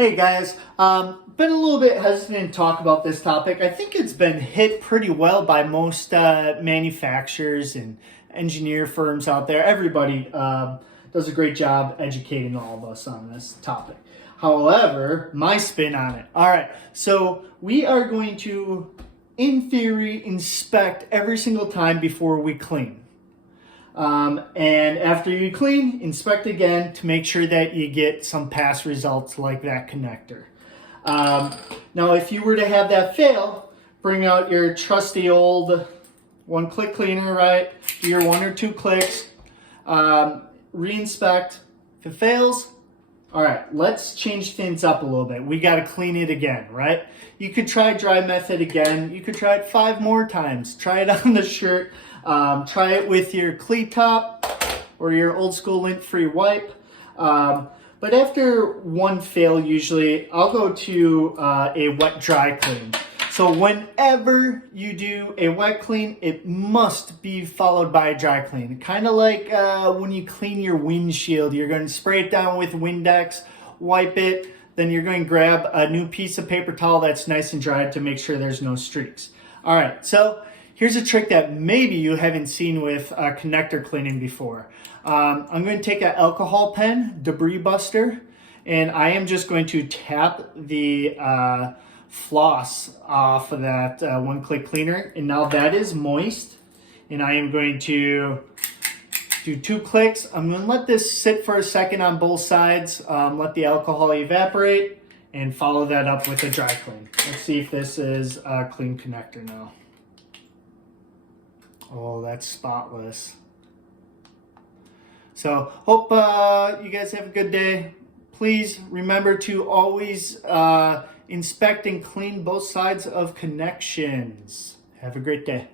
Hey guys, been a little bit hesitant to talk about this topic. I think it's been hit pretty well by most manufacturers and engineer firms out there. Everybody does a great job educating all of us on this topic. However, my spin on it. All right, so we are going to, in theory, inspect every single time before we clean. And after you clean, inspect again to make sure that you get some past results like that connector. Now, if you were to have that fail, bring out your trusty old one-click cleaner, right? Do your 1 or 2 clicks, re-inspect. If it fails, all right, let's change things up a little bit. We got to clean it again, right? You could try dry method again. You could try it 5 more times. Try it on the shirt. Try it with your cleat top or your old school lint-free wipe. But after one fail, usually I'll go to a wet-dry clean. So whenever you do a wet clean, it must be followed by a dry clean. Kind of like when you clean your windshield, you're going to spray it down with Windex, wipe it, then you're going to grab a new piece of paper towel that's nice and dry to make sure there's no streaks. All right, so here's a trick that maybe you haven't seen with connector cleaning before. I'm going to take an alcohol pen, debris buster, and I am just going to tap the floss off of that one-click cleaner, and now that is moist, and I am going to do 2 clicks. I'm going to let this sit for a second on both sides, let the alcohol evaporate, and follow that up with a dry clean. Let's see if this is a clean connector now. Oh, that's spotless. So, hope you guys have a good day. Please remember to always inspect and clean both sides of connections. Have a great day.